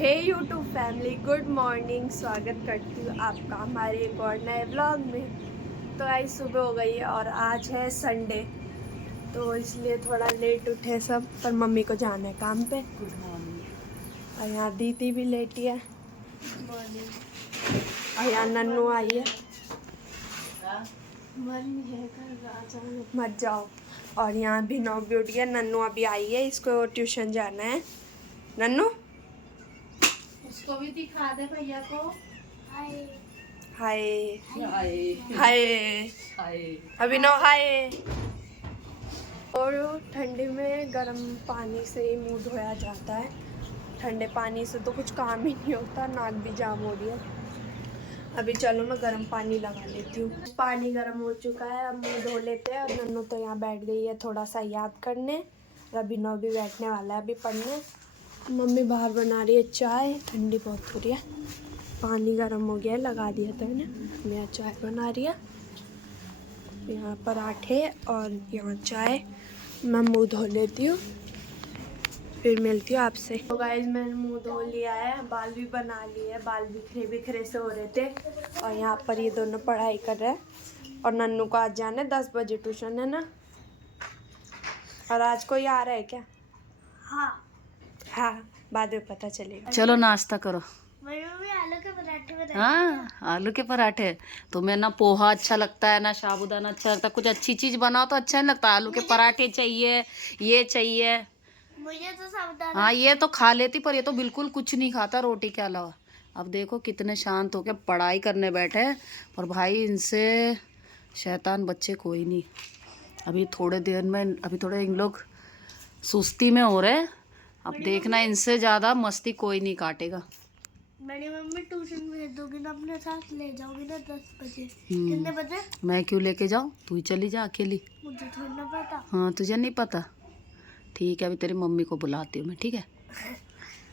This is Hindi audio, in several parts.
हे यूट्यूब फैमिली, गुड मॉर्निंग। स्वागत करती हूँ आपका हमारे एक और नए व्लॉग में। तो आज सुबह हो गई है और आज है संडे, तो इसलिए थोड़ा लेट उठे सब, पर मम्मी को जाना है काम पे। Good morning. और यहाँ दीदी भी लेटी है। मॉर्निंग। और यहाँ नन्नू आई है। मत जाओ। और यहाँ भी नौ ब्यूटी है। नन्नू अभी आई है, इसको ट्यूशन जाना है। नन्नू उसको भी दिखा दे भैया को। हाय हाय हाय हाय। अभिनव हाय। और ठंडी में गर्म पानी से ही मुंह धोया जाता है। ठंडे पानी से तो कुछ काम ही नहीं होता, नाक भी जाम हो रही है। अभी चलो मैं गर्म पानी लगा लेती हूँ। पानी गर्म हो चुका है, अब मुंह धो लेते हैं। और नन्नू तो यहाँ बैठ गई है थोड़ा सा याद करने, और अभिनव भी बैठने वाला है अभी पढ़ने। मम्मी बाहर बना रही है चाय, ठंडी बहुत हो रही है। पानी गर्म हो गया है, लगा दिया था मैंने। यहाँ चाय बना रही है, यहाँ पराठे और यहाँ चाय। मैं मुंह धो लेती हूँ, फिर मिलती हूँ आपसे। तो गाइस मैंने मुंह धो लिया है, बाल भी बना लिए, बाल बिखरे बिखरे से हो रहे थे। और यहाँ पर ये दोनों पढ़ाई कर रहे हैं। और नन्नू को आज जाना है 10 बजे ट्यूशन, है ना। और आज कोई आ रहा है क्या? हाँ, बाद में पता चलेगा। चलो नाश्ता करो। आलू के पराठे बनाए। हाँ, आलू के पराठे। तुम्हें ना पोहा अच्छा लगता है ना साबूदाना अच्छा लगता है। कुछ अच्छी चीज बनाओ तो अच्छा नहीं लगता। आलू के पराठे चाहिए, ये चाहिए। मुझे तो साबूदाना। हाँ, ये तो खा लेती, पर ये तो बिल्कुल कुछ नहीं खाता रोटी के अलावा। अब देखो कितने शांत होके पढ़ाई करने बैठे हैं। पर भाई इनसे शैतान बच्चे कोई नहीं। अभी थोड़े देर में, अभी थोड़े इन लोग सुस्ती में हो रहे हैं। अब देखना इनसे ज्यादा मस्ती कोई नहीं काटेगा। मेरी मम्मी ट्यूशन भेज दोगी ना, अपने साथ ले जाओगी ना 10 बजे। कितने बजे? मैं क्यों लेके जाऊँ, तू ही चली जा अकेली। मुझे थोड़ी ना पता। हाँ, तुझे नहीं पता। ठीक है, अभी तेरी मम्मी को बुलाती हूँ मैं, ठीक है।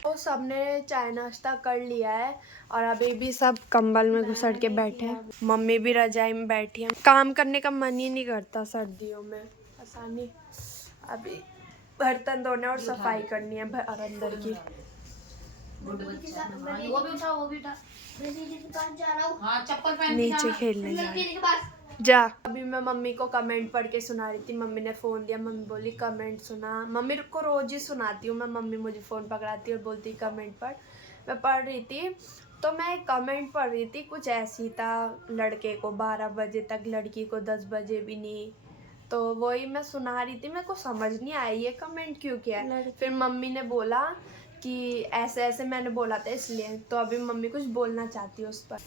तो सबने चाय नाश्ता कर लिया है और अभी भी सब कंबल में घुसड़ के बैठे हैं। मम्मी भी रजाई में बैठी है। काम करने का मन ही नहीं करता सर्दियों में। आसानी अभी बर्तन धोने और सफाई करनी है और अंदर की। वो भी उठा, वो भी उठा। हाँ, चप्पल पहन के नीचे जाना। खेलने जा। अभी मैं मम्मी को कमेंट पढ़ के सुना रही थी। मम्मी ने फ़ोन दिया, मम्मी बोली कमेंट सुना। मम्मी को रोज़ ही सुनाती हूँ मैं। मम्मी मुझे फ़ोन पकड़ाती है और बोलती कमेंट पढ़। मैं पढ़ रही थी तो मैं एक कमेंट पढ़ रही थी, कुछ ऐसी था, लड़के को 12 बजे तक, लड़की को 10 बजे भी नहीं। तो वही मैं सुना रही थी, मेरे को समझ नहीं आया ये कमेंट क्यों किया है। फिर मम्मी ने बोला कि ऐसे ऐसे मैंने बोला था इसलिए। तो अभी मम्मी कुछ बोलना चाहती है उस पर।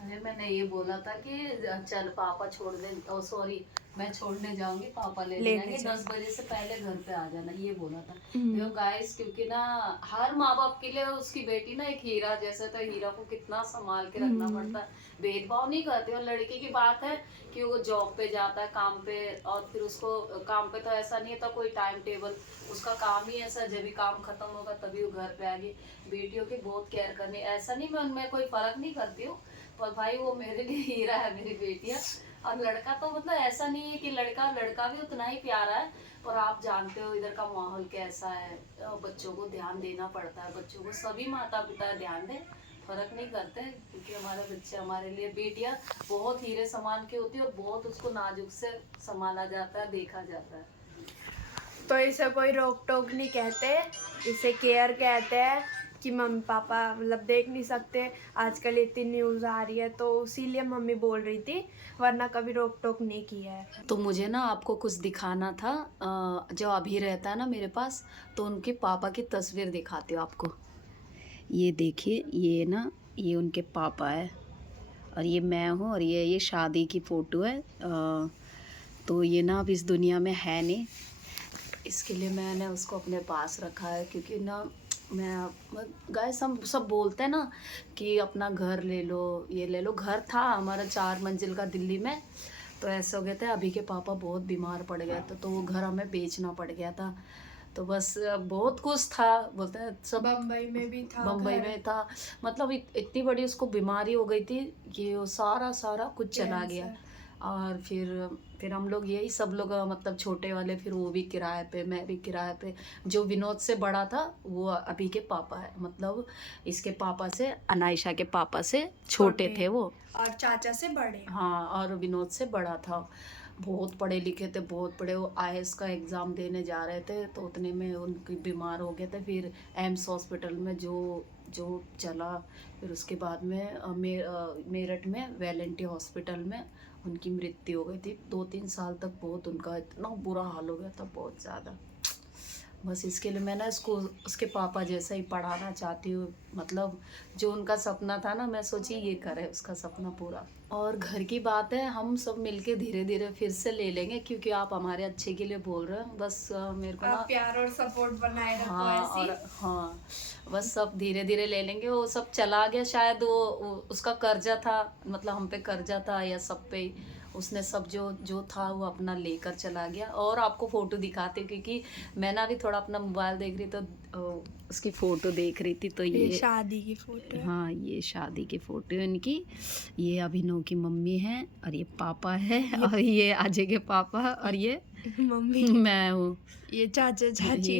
अरे मैंने ये बोला था कि चल पापा छोड़ दे, ओ सॉरी मैं छोड़ने जाऊंगी, पापा ले जाएंगे, 10 बजे से पहले घर पे आ जाना, ये बोला था। देखो गाइस, क्योंकि ना हर माँ बाप के लिए उसकी बेटी ना एक हीरा जैसे, तो हीरा को कितना संभाल के रखना पड़ता है। भेदभाव नहीं करते। और लड़की की बात है कि वो जॉब पे जाता है, काम पे, और फिर उसको काम पे तो ऐसा नहीं था कोई टाइम टेबल, उसका काम ही ऐसा, जब भी काम खत्म होगा तभी वो घर पे आएगी। बेटियों की बहुत केयर करनी, ऐसा नहीं मैं उनमें कोई फर्क नहीं करती हूँ, पर भाई वो मेरे लिए हीरा है, मेरी बेटियां। और लड़का तो मतलब ऐसा नहीं है कि लड़का भी उतना ही प्यारा है। पर आप जानते हो इधर का माहौल कैसा है, बच्चों को ध्यान देना पड़ता है। बच्चों को सभी माता पिता ध्यान दें, फर्क नहीं करते, क्योंकि हमारे बच्चे, हमारे लिए बेटियां बहुत हीरे समान की होती है और बहुत उसको नाजुक से संभाला जाता है, देखा जाता है। तो इसे कोई रोक टोक नहीं कहते, इसे केयर कहते हैं कि मम्मी पापा मतलब देख नहीं सकते। आजकल इतनी न्यूज़ आ रही है तो इसीलिए मम्मी बोल रही थी, वरना कभी रोक टोक नहीं की है। तो मुझे ना आपको कुछ दिखाना था। जो अभी रहता है ना मेरे पास, तो उनके पापा की तस्वीर दिखाती हूँ आपको। ये देखिए, ये ना, ये उनके पापा है और ये मैं हूँ, और ये शादी की फ़ोटो है। तो ये ना अब इस दुनिया में है नहीं, इसके लिए मैंने उसको अपने पास रखा है। क्योंकि ना मैं गाइस, हम सब बोलते हैं ना कि अपना घर ले लो, ये ले लो। घर था हमारा 4 मंजिल का दिल्ली में, तो ऐसे हो गया था, अभी के पापा बहुत बीमार पड़ गया था, तो वो घर हमें बेचना पड़ गया था। तो बस बहुत कुछ था, बोलते हैं सब। बम्बई में भी था, बम्बई में था, मतलब इतनी बड़ी उसको बीमारी हो गई थी कि वो सारा कुछ चला गया। और फिर हम लोग यही सब लोग मतलब छोटे वाले, फिर वो भी किराए पे, मैं भी किराए पे। जो विनोद से बड़ा था वो अभी के पापा है, मतलब इसके पापा से, अनायशा के पापा से छोटे थे वो, और चाचा से बड़े। हाँ, और विनोद से बड़ा था। बहुत पढ़े लिखे थे, बहुत पढ़े। वो आईएएस का एग्ज़ाम देने जा रहे थे तो उतने में उनकी बीमार हो गए थे। फिर एम्स हॉस्पिटल में जो चला, फिर उसके बाद में मेरठ में वेलेंटी हॉस्पिटल में उनकी मृत्यु हो गई थी। 2-3 साल तक बहुत उनका इतना बुरा हाल हो गया था, बहुत ज़्यादा। बस इसके लिए मैं ना इसको उसके पापा जैसा ही पढ़ाना चाहती हूँ, मतलब जो उनका सपना था ना, मैं सोची ये करे उसका सपना पूरा। और घर की बात है, हम सब मिलके धीरे धीरे फिर से ले लेंगे, क्योंकि आप हमारे अच्छे के लिए बोल रहे हो। बस मेरे को ना प्यार और सपोर्ट बनाए रखो। हाँ, ऐसी। और हाँ, बस सब धीरे धीरे ले लेंगे। वो सब चला गया शायद, वो उसका कर्जा था, मतलब हम पे कर्जा था या सब पे ही। उसने सब जो था वो अपना लेकर चला गया। और आपको फ़ोटो दिखाते हैं, क्योंकि मैं ना अभी थोड़ा अपना मोबाइल देख रही तो उसकी फ़ोटो देख रही थी, तो ये शादी की फोटो है। हाँ, ये शादी की फ़ोटो है इनकी। ये अभिनव की मम्मी है, और ये पापा है, और ये अजय के पापा, और ये मम्मी मैं हूँ। ये चाचा चाची।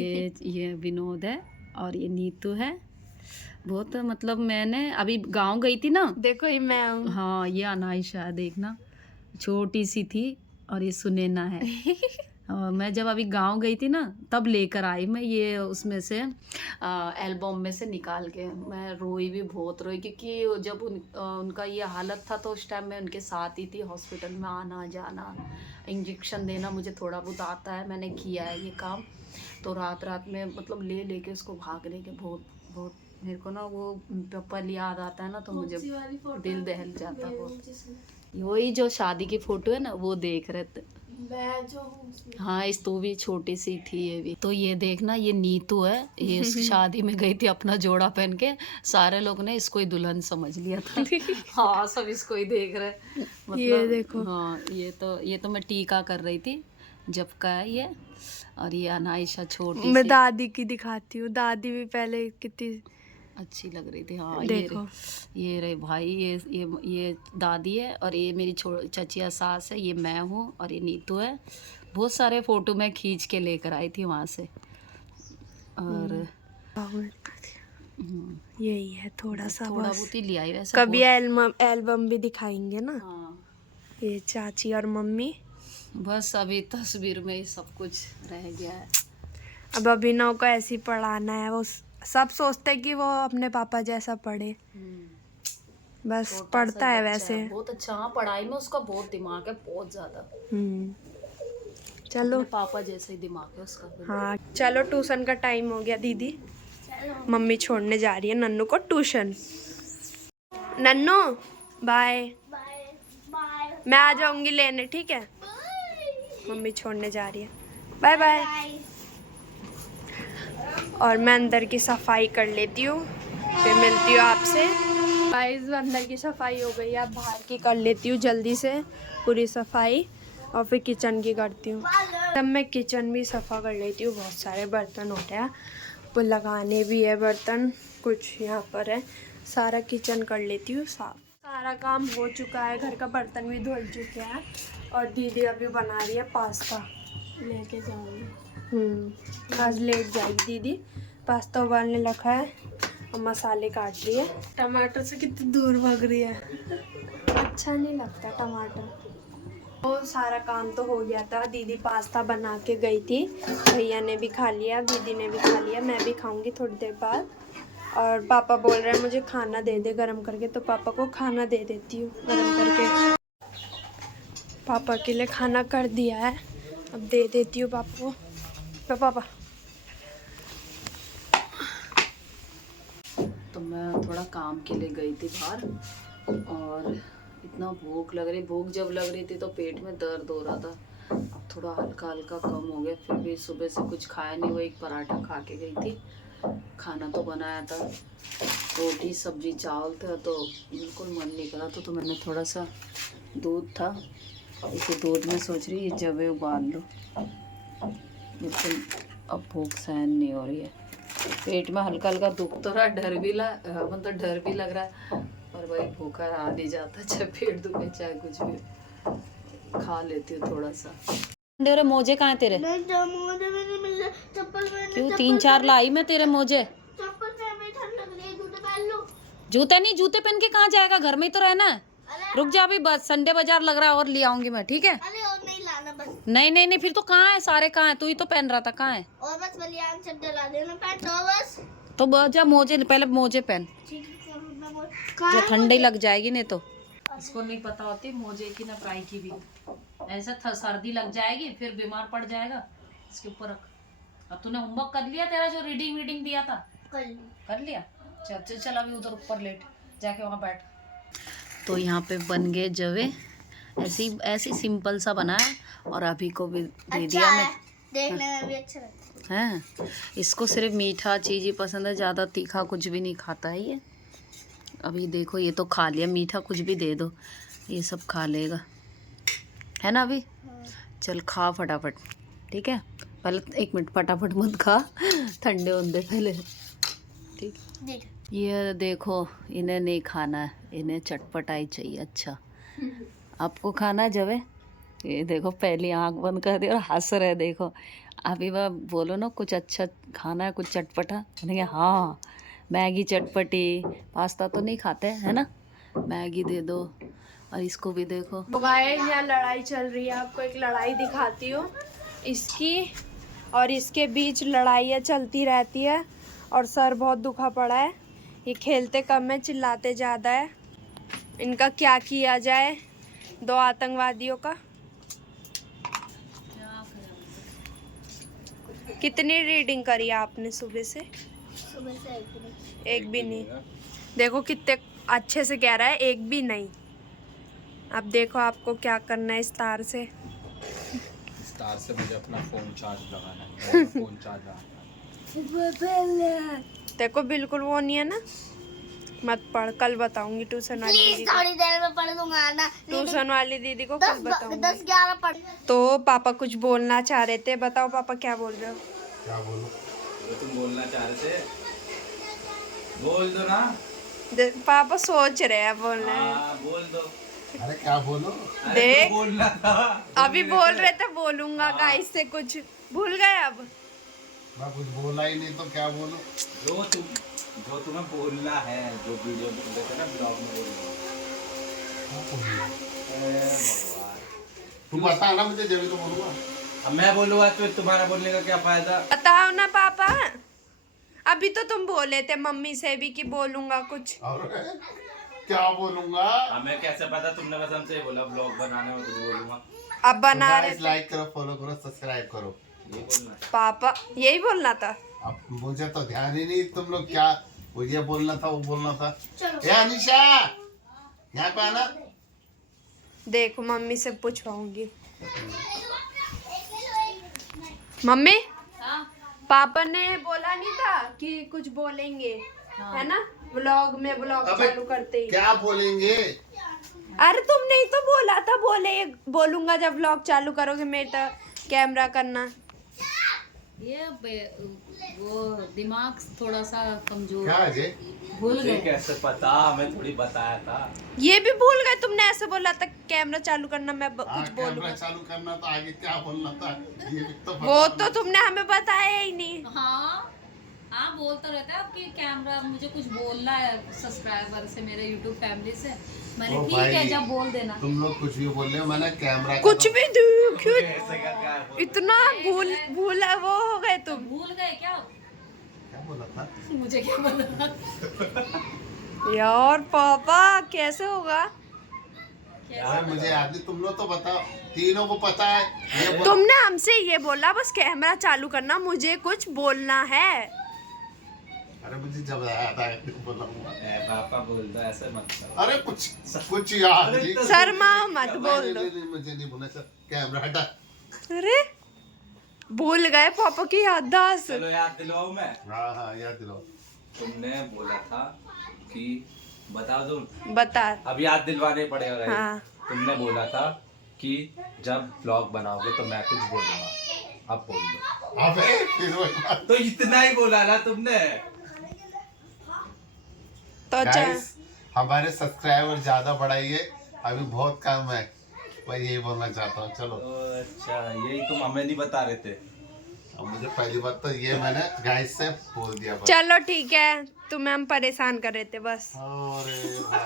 ये विनोद है, और ये नीतू है। बहुत मतलब मैंने अभी गांव गई थी ना, देखो ये मैं हूँ। हाँ, ये अनायशा है, देखना छोटी सी थी, और ये सुनैना है। और मैं जब अभी गांव गई थी ना, तब लेकर आई मैं ये उसमें से एल्बम में से निकाल के। मैं रोई भी, बहुत रोई, क्योंकि जब उनका ये हालत था तो उस टाइम मैं उनके साथ ही थी, हॉस्पिटल में आना जाना, इंजेक्शन देना मुझे थोड़ा बहुत आता है, मैंने किया है ये काम। तो रात रात में मतलब ले लेके उसको भागने के बहुत बहुत मेरे को ना वो पल याद आता है ना, तो मुझे दिल दहल जाता है बहुत। वही जो शादी की फोटो है ना, वो देख रहे थे। मैं जो हूँ उसमें। हाँ, इस तो भी छोटी सी थी ये भी। तो ये देखना, ये नीतू है, ये इस शादी में गई थी अपना जोड़ा पहन के, सारे लोग ने इसको ही दुल्हन समझ लिया था। हाँ, सब इसको ही देख रहे, मतलब ये देखो। हाँ, ये तो मैं टीका कर रही थी जब का है ये। और ये अनायशा छोटी मैं सी दादी की दिखाती हूँ, दादी भी पहले कितनी अच्छी लग रही थी। हाँ, देखो। ये रहे भाई, ये दादी है, और ये मेरी चचिया सास है, ये मैं हूँ, और ये नीतू है। बहुत सारे फोटो मैं खींच के लेकर आई थी वहाँ से। और यही है थोड़ा सा, थोड़ा बस बहुत ही लिया है वैसे। कभी एल्बम भी दिखाएंगे ना। हाँ, ये चाची और मम्मी। बस अभी तस्वीर में ही सब कुछ रह गया है। अब अभिनव को ऐसे ही पढ़ाना है, वो सब सोचते हैं कि वो अपने पापा जैसा पढ़े, बस छोटा पढ़ता सा है बच्चा वैसे। बहुत अच्छा। हाँ, पढ़ाई में उसका बहुत दिमाग है, बहुत ज्यादा। चलो अपने पापा जैसे ही दिमाग है उसका। हाँ, चलो ट्यूशन का टाइम हो गया दीदी, मम्मी छोड़ने जा रही है नन्नू को ट्यूशन। नन्नू बाय। मैं आ जाऊंगी लेने, ठीक है। मम्मी छोड़ने जा रही है, बाय बाय। और मैं अंदर की सफाई कर लेती हूँ, फिर मिलती हूँ आपसे। गाइस, अंदर की सफाई हो गई, अब बाहर की कर लेती हूँ जल्दी से पूरी सफाई, और फिर किचन की करती हूँ। तब मैं किचन भी सफ़ा कर लेती हूँ, बहुत सारे बर्तन होते हैं, वो लगाने भी है बर्तन, कुछ यहाँ पर है, सारा किचन कर लेती हूँ साफ। सारा काम हो चुका है, घर का बर्तन भी धुल चुके हैं, और दीदी अभी बना रही है पास्ता, लेके जाऊँगी। आज लेट जाएगी दीदी, पास्ता उबालने रखा है और मसाले काट रही है। टमाटर से कितनी दूर भाग रही है, अच्छा नहीं लगता टमाटर। तो सारा काम तो हो गया था, दीदी पास्ता बना के गई थी, भैया ने भी खा लिया, दीदी ने भी खा लिया, मैं भी खाऊंगी थोड़ी देर बाद। और पापा बोल रहे हैं मुझे खाना दे दे गरम करके, तो पापा को खाना दे देती हूँ गरम करके। पापा के लिए खाना कर दिया है, अब दे देती हूँ पापा को। तो पापा, तो मैं थोड़ा काम के लिए गई थी बाहर, और इतना भूख लग रही, भूख जब लग रही थी तो पेट में दर्द हो रहा था। अब थोड़ा हल्का हल्का कम हो गया, फिर भी सुबह से कुछ खाया नहीं, वो एक पराठा खा के गई थी। खाना तो बनाया था, रोटी सब्जी चावल था, तो बिल्कुल मन नहीं करा। तो मैंने थोड़ा सा दूध था, इसे दूध में सोच रही है जवे उबाल लो, बिल्कुल अब भूख सहन नहीं हो रही है। पेट में हल्का हल्का दुख तो रहा, डर भी लग रहा है, पर भाई भूखा रहा नहीं जाता, चाहे पेट दुखे चाहे कुछ भी। खा लेती हूँ थोड़ा सा। तेरे मोजे कहाँ है तेरे? क्यों 3-4 लाई मैं तेरे मोजे? जूते नहीं, जूते पहन के कहाँ जाएगा, घर में ही तो रहना है। रुक जा अभी, बस संडे बाजार लग रहा है और ले आऊंगी मैं, ठीक है? नहीं लाना बस। नहीं फिर तो कहाँ है, सारे कहाँ है, तू ही तो पहन रहा था, कहाँ है? और बस बलियान चड्डा ला देना पैंट और बस। तो जा मोजे, पहले मोजे पहन, जो ठंडी लग जाएगी नहीं तो। इसको नहीं पता होती मोजे की ना फ्राई की भी, ऐसा सर्दी लग जाएगी फिर बीमार पड़ जाएगा। इसके ऊपर रख। अब तूने होमवर्क कर लिया तेरा जो रीडिंग दिया था? कर लिया। चल अभी उधर ऊपर लेट जाके वहाँ बैठ। तो यहाँ पे बन गए जवे, ऐसी सिंपल सा बना है और अभी को भी दे दिया मैं। देखने में भी अच्छा लगता है। इसको सिर्फ मीठा चीज़ ही पसंद है, ज़्यादा तीखा कुछ भी नहीं खाता है ये। अभी देखो ये तो खा लिया, मीठा कुछ भी दे दो ये सब खा लेगा, है ना? अभी चल खा फटाफट, ठीक है? पहले 1 मिनट, फटाफट मत खा, ठंडे होंदे पहले, ठीक? देख ये देखो इन्हें नहीं खाना है, इन्हें चटपटाई चाहिए। अच्छा आपको खाना है जवे? ये देखो पहली आंख बंद कर दी और हंस रहे, देखो। अभी वह बोलो ना कुछ अच्छा खाना है, कुछ चटपटा, मैंने कहा हाँ मैगी चटपटी, पास्ता तो नहीं खाते है ना, मैगी दे दो। और इसको भी देखो। तो गाइस यहाँ लड़ाई चल रही है, आपको एक लड़ाई दिखाती हूँ। इसकी और इसके बीच लड़ाइयाँ चलती रहती है और सर बहुत दुखा पड़ा है। ये खेलते कम है, चिल्लाते ज़्यादा है। इनका क्या किया जाए, 2 आतंकवादियों का। कितनी रीडिंग करी आपने सुबह से? सुबह से एक भी नहीं। देखो कितने अच्छे से कह रहा है, एक भी नहीं। अब देखो आपको क्या करना है इस तार से। इस तार से मुझे अपना फोन चार्ज लगाना है, फोन चार्ज लगाना है। देखो बिल्कुल वो नहीं है ना, मत पढ़, कल बताऊंगी ट्यूशन वाली दीदी को। थोड़ी देर में पढ़ दूंगा ना, ट्यूशन वाली दीदी को कल बताऊंगी। 10-11 पढ़। तो पापा कुछ बोलना चाह रहे थे, बताओ पापा क्या बोल रहे हो? क्या बोलूं? जो तुम बोलना चाह रहे थे बोल दो ना। पापा सोच रहे हैं बोलने। हाँ बोल दो। अरे क्या बोलो? देख तो बोलना था, अभी बोल रहे थे बोलूंगा गाइस से, कुछ भूल गए अब। मैं कुछ बोला ही नहीं तो क्या बोलूं? जो तुम्हें बोलना है, जो वीडियो में देखो ना, ब्लॉग में बोलना। तू बता ना मुझे, जब तो बोलूंगा। अब मैं बोलूंगा तो तुम्हारा बोलने का क्या फायदा? बताओ ना पापा, अभी तो तुम बोले थे मम्मी से भी कि बोलूंगा कुछ। और क्या बोलूंगा? हमें कैसे पता? तुमने बस हमसे बोला ब्लॉग बनाने में कुछ बोलूंगा। अब बना रहे थे। लाइक करो, फॉलो करो, सब्सक्राइब करो, ये बोलना। पापा यही बोलना था। अब मुझे तो ध्यान ही नहीं, तुम लोग क्या वो ये बोलना था, वो बोलना था। ए अनिशा, यहाँ पे आना। देखो मम्मी से पूछवाऊंगी। मम्मी पापा ने बोला नहीं था कि कुछ बोलेंगे, है ना? व्लॉग में, व्लॉग अबे, चालू करते ही। क्या बोलेंगे? अरे तुमने ही तो बोला था, बोलूंगा जब व्लॉग चालू करोगे मेरे तो कैमरा करना। ये वो दिमाग थोड़ा सा कमजोर, क्या है? भूल मुझे गए। कैसे पता? हमें थोड़ी बताया था। ये भी भूल गए, तुमने ऐसे बोला था कैमरा चालू करना, मैं कुछ कैमरा बोलूंगा। चालू करना तो आगे क्या बोलना था, ये भी तो वो पता तो तुमने हमें बताया ही नहीं। हाँ बोलता रहता है आपकी कैमरा, मुझे कुछ बोलना है सब्सक्राइबर से, मेरे यूट्यूब फैमिली से। मैंने ओ ठीक है भाई, जब बोल देना। तुम लोग कुछ भी बोल रहे हो, मैंने कैमरा कुछ भी देखो, कैसे क्या इतना भूला वो हो गए तुम। भूल गए क्या? क्या बोला था? मुझे क्या पता। यार पापा कैसे होगा? यार मुझे याद नहीं, तुम लोग तो बताओ, तीनों को पता है। ये तुमने हमसे ये बोला बस कैमरा चालू करना, मुझे कुछ बोलना है। अरे मुझे जब याद आया बोलूंगा। पापा बोल दो, ऐसे मत करो। अरे कुछ याद नहीं। शर्माओ मत, बोल दो। नहीं, मुझे नहीं बोलना सर, कैमरा हटा। अरे भूल गए पापा की याददाश्त। चलो याद दिलवाऊं मैं। हाँ याद दिलाओ। तुमने बोला था कि बताओ तुम, बता। अब याद दिलवाने पड़ेगा guys। हाँ। तुमने बोला था कि जब ब्लॉग बनाओगे तो मैं कुछ बोलूंगा, अब बोल दो। अबे फिर वही बात। तो इतना ही बोला ना तुमने। तो Guys, हमारे सब्सक्राइबर ज्यादा बढ़ाइए, अभी बहुत कम है। मैं यही बोलना चाहता हूँ। चलो अच्छा, यही तुम हमें नहीं बता रहे थे। अब मुझे पहली बात तो ये मैंने गाइस से बोल दिया बस। चलो ठीक है, तुम्हें हम परेशान कर रहे थे बस। अरे भाई।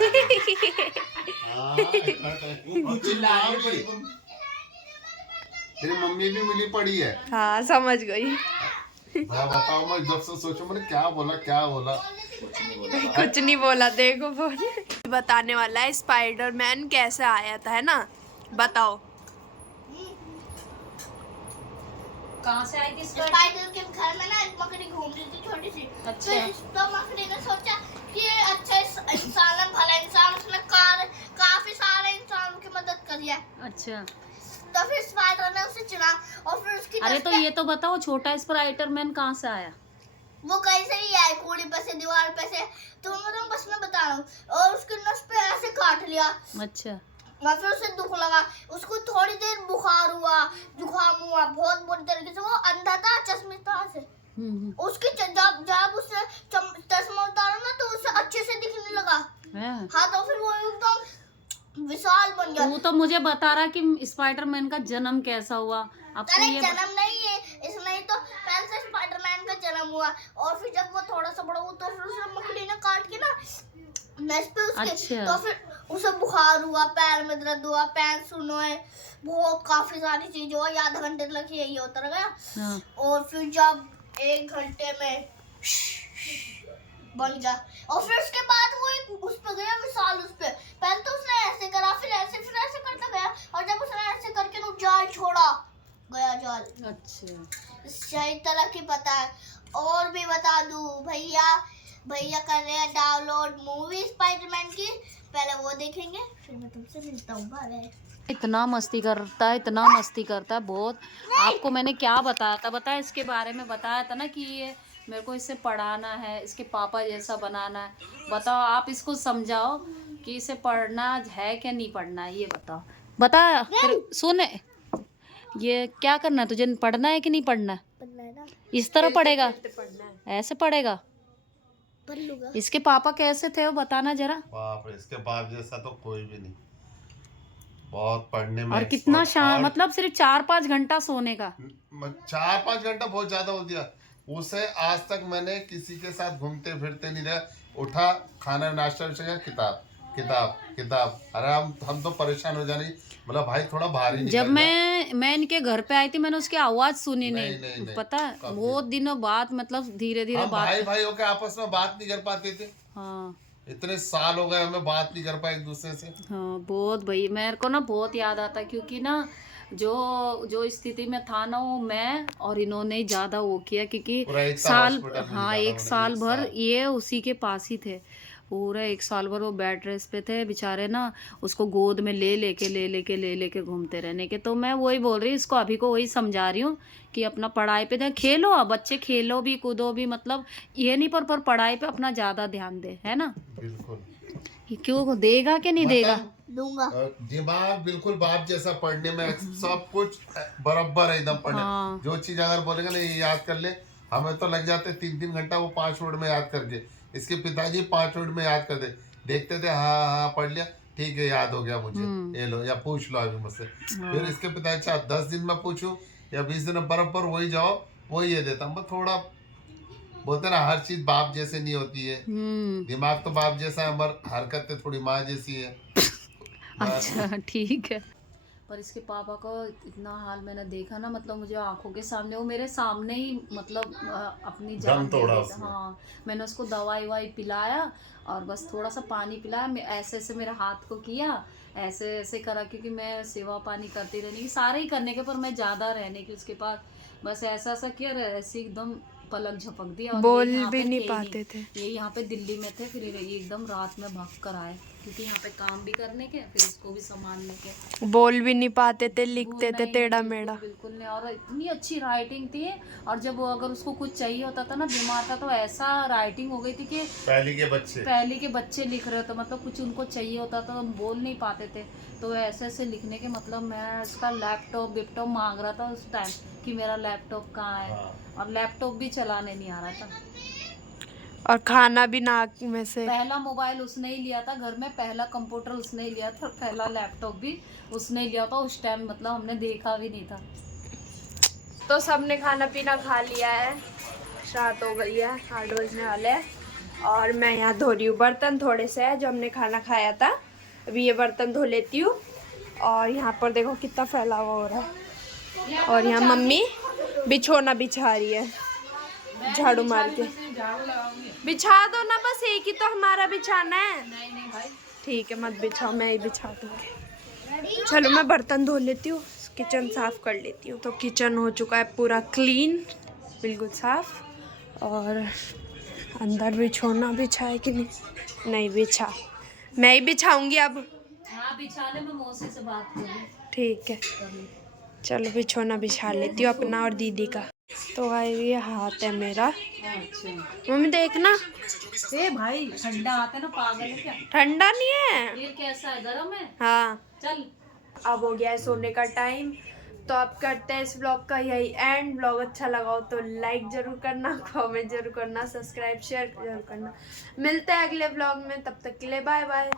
हाँ, तेरी मम्मी भी मिली पड़ी है। हाँ समझ गई। मैं बताओ, मैं जब से सोचूं मैंने क्या बोला। कुछ नहीं बोला, देखो बोल बताने वाला है स्पाइडरमैन कैसे आया था, है ना? बताओ। कहाँ से आई थी स्पाइडर के घर में ना एक मकड़ी घूम रही थी छोटी सी। अच्छा। तो मकड़ी ने सोचा कि ये अच्छा इंसान है, भला इंसान, उसने काफी सारे इंसानों की मदद करी है। अच्छा, तो फिर स्पाइडर ने उसे चुना और फिर उसकी अरे तो ये तो बताओ छोटा स्पाइडरमैन कहाँ से आया? वो कहीं से भी आए, कूड़ी पे से, दीवार पे से, तो मैं बस मैं बता रहा हूँ। और उसके नस पे ऐसे काट लिया अच्छा, और फिर उसे दुख लगा। उसको थोड़ी देर बुखार हुआ, जुकाम हुआ, बहुत बुरी तरीके से। वो अंधा था, चश्मिता से। उसकी जब उसने चश्मा उतारा ना तो उसे अच्छे से दिखने लगा। हाँ, तो फिर वो एकदम विशाल बन गया। तू तो मुझे बता रहा कि स्पाइडरमैन का जन्म कैसा हुआ। अब तो अरे ये जन्म नहीं है, इसमें ही तो पहले से स्पाइडरमैन का जन्म हुआ। और फिर जब वो थोड़ा सा बड़ा हुआ तो फिर उसे मकड़ी ने काट के ना नस पे उसके। अच्छा। तो फिर उसे बुखार हुआ, पैर में दर्द हुआ, पैर सुनोए, बहुत काफी सारी चीजें हुआ। आधा घंटे तक यही होता रहा। हाँ। और फिर जब 1 घंटे में बन गया और फिर उसके बाद वो एक उस पे गया, विशाल उस पे। पहले तो उसने ऐसे करा, फिर ऐसे करता गया। और जब उसने ऐसे करके ना जाल छोड़ा, गया जाल। अच्छा, सही तरह की पता है। और भी बता दूं, भैया कर रहे हैं डाउनलोड मूवी स्पाइडरमैन की। पहले वो देखेंगे, फिर मैं तुमसे मिलता हूँ। बाय। इतना मस्ती करता है बहुत। आपको मैंने क्या बताया था, बताया इसके बारे में, बताया था ना कि ये मेरे को इसे पढ़ाना है, इसके पापा जैसा बनाना है। बताओ, आप इसको समझाओ कि इसे पढ़ना है क्या नहीं पढ़ना है, ये बताओ। बता फिर सुन, ये क्या करना है तुझे, पढ़ना है कि नहीं पढ़ना है? इस तरह पढ़ेगा, ऐसे पढ़ेगा? पढ़ लूंगा। इसके पापा कैसे थे वो बताना जरा। बाप रे, इसके बाप जैसा तो कोई भी नहीं। बहुत पढ़ने में और कितना expert। मतलब सिर्फ 4-5 घंटा सोने का। 4-5 घंटा बहुत ज्यादा बोल दिया। उसे आज तक मैंने किसी के साथ घूमते फिरते नहीं रहा। उठा, खाना नाश्ता विषय, किताब। अरे हम तो परेशान हो जाने। मतलब भाई थोड़ा भारी निकल जब गया। मैं इनके घर पे आई थी, मैंने उसकी आवाज सुनी नहीं, नहीं, पता है, बहुत दिनों बाद, मतलब धीरे धीरे हम बात। भाई होके आपस में बात नहीं कर पाते थे। हाँ इतने साल हो गए हमें बात नहीं कर पाए एक दूसरे से। हाँ, बहुत भाई, मेरे को ना बहुत याद आता, क्योंकि ना जो स्थिति में था ना, वो मैं और इन्होंने ही ज्यादा वो किया, क्योंकि पूरा एक साल साल, हॉस्पिटल में हाँ, निकाला एक साल उन्होंने, भर ये उसी के पास ही थे। पूरा 1 साल भर वो बेड रेस्ट पे थे बेचारे ना। उसको गोद में ले लेके घूमते रहने के। तो मैं वही बोल रही हूँ इसको, अभी को वही समझा रही हूँ कि अपना पढ़ाई पे ध्यान, खेलो, बच्चे खेलो भी, कूदो भी, मतलब ये नहीं, पर पढ़ाई पे अपना ज्यादा ध्यान दे, है ना? बिल्कुल। ये क्यों देगा कि नहीं देगा? दूंगा। दिमाग बिल्कुल बाप जैसा, पढ़ने में सब कुछ बराबर है एकदम पढ़ने। हाँ। जो चीज अगर बोलेगा ना ये याद कर ले, हमें तो लग जाते 3-3 घंटा वो 5 मिनट में याद करके। इसके पिताजी 5 मिनट में याद कर दे, देखते थे, हाँ पढ़ लिया, ठीक है, याद हो गया मुझे, ये लो, या पूछ लो अभी मुझसे। फिर इसके पिताजी चाहे 10 दिन में पूछूं या 20 दिन में, बराबर वही जवाब वही ये देता। मैं थोड़ा बोलते ना, हर चीज बाप जैसे नहीं होती है। दिमाग तो बाप जैसा है, मगर हरकतें थोड़ी माँ जैसी है। अच्छा ठीक है। पर इसके पापा को इतना हाल मैंने देखा ना, मतलब मुझे आंखों के सामने, वो मेरे सामने ही, मतलब अपनी जान दे देता। हाँ, मैंने उसको दवाई वाई पिलाया और बस थोड़ा सा पानी पिलाया, ऐसे मेरे हाथ को किया, ऐसे करा, क्योंकि मैं सेवा पानी करती रहने की, सारे ही करने के, पर मैं ज़्यादा रहने की उसके पास, बस ऐसा किया, ऐसे एकदम पलक झपक दिया। और बोल ये यहाँ भी पे नहीं थे पाते थे। ये यहाँ पे दिल्ली में थे, फिर ये एकदम रात में भाग कर आए, क्योंकि यहाँ पे काम भी करने के, फिर उसको भी संभालने के। बोल भी नहीं पाते थे, लिखते थे टेढ़ा मेढ़ा। बिल्कुल नहीं, और इतनी अच्छी राइटिंग थी। और जब वो अगर उसको कुछ चाहिए होता था ना, बीमार था, तो ऐसा राइटिंग हो गई थी कि पहले के बच्चे लिख रहे थे, मतलब कुछ उनको चाहिए होता था तो हम बोल नहीं पाते थे, तो ऐसे लिखने के, मतलब मैं इसका लैपटॉप मांग रहा था उस टाइम कि मेरा लैपटॉप कहाँ है, और लैपटॉप भी चलाने नहीं आ रहा था। और खाना भी नाक में से। पहला मोबाइल उसने ही लिया था घर में, पहला कंप्यूटर उसने ही लिया था, पहला लैपटॉप भी उसने ही लिया था। उस टाइम मतलब हमने देखा भी नहीं था। तो सबने खाना पीना खा लिया है, रात हो गई है, 8 बजने वाले हैं। और मैं यहाँ धो रही हूँ बर्तन, थोड़े से है जो हमने खाना खाया था, अभी ये बर्तन धो लेती हूँ। और यहाँ पर देखो कितना फैला हुआ हो रहा है। और यहाँ मम्मी बिछोना बिछा रही है झाड़ू मार के। बिछा दो ना, बस एक ही तो हमारा बिछाना है। नहीं भाई ठीक है, मत बिछाओ, मैं ही बिछा दूँगी। चलो मैं बर्तन धो लेती हूँ, किचन साफ कर लेती हूँ। तो किचन हो चुका है पूरा क्लीन, बिल्कुल साफ। और अंदर बिछोना बिछा है कि नहीं बिछा, मैं ही बिछाऊंगी अब। हाँ बिछाने में मौसी से बात करूँ। ठीक है, चलो बिछोना बिछा लेती हूँ अपना और दीदी का। तो भाई ये हाथ है मेरा, अच्छा मम्मी देखना। ए भाई ठंडा आता है ना, पागल है क्या? ठंडा नहीं है, ये कैसा है, गर्म है? हाँ। चल अब हो गया है सोने का टाइम, तो अब करते हैं इस ब्लॉग का यही एंड। ब्लॉग अच्छा लगा हो तो लाइक जरूर करना, कमेंट जरूर करना, सब्सक्राइब शेयर जरूर करना। मिलते हैं अगले ब्लॉग में, तब तक के लिए बाय बाय।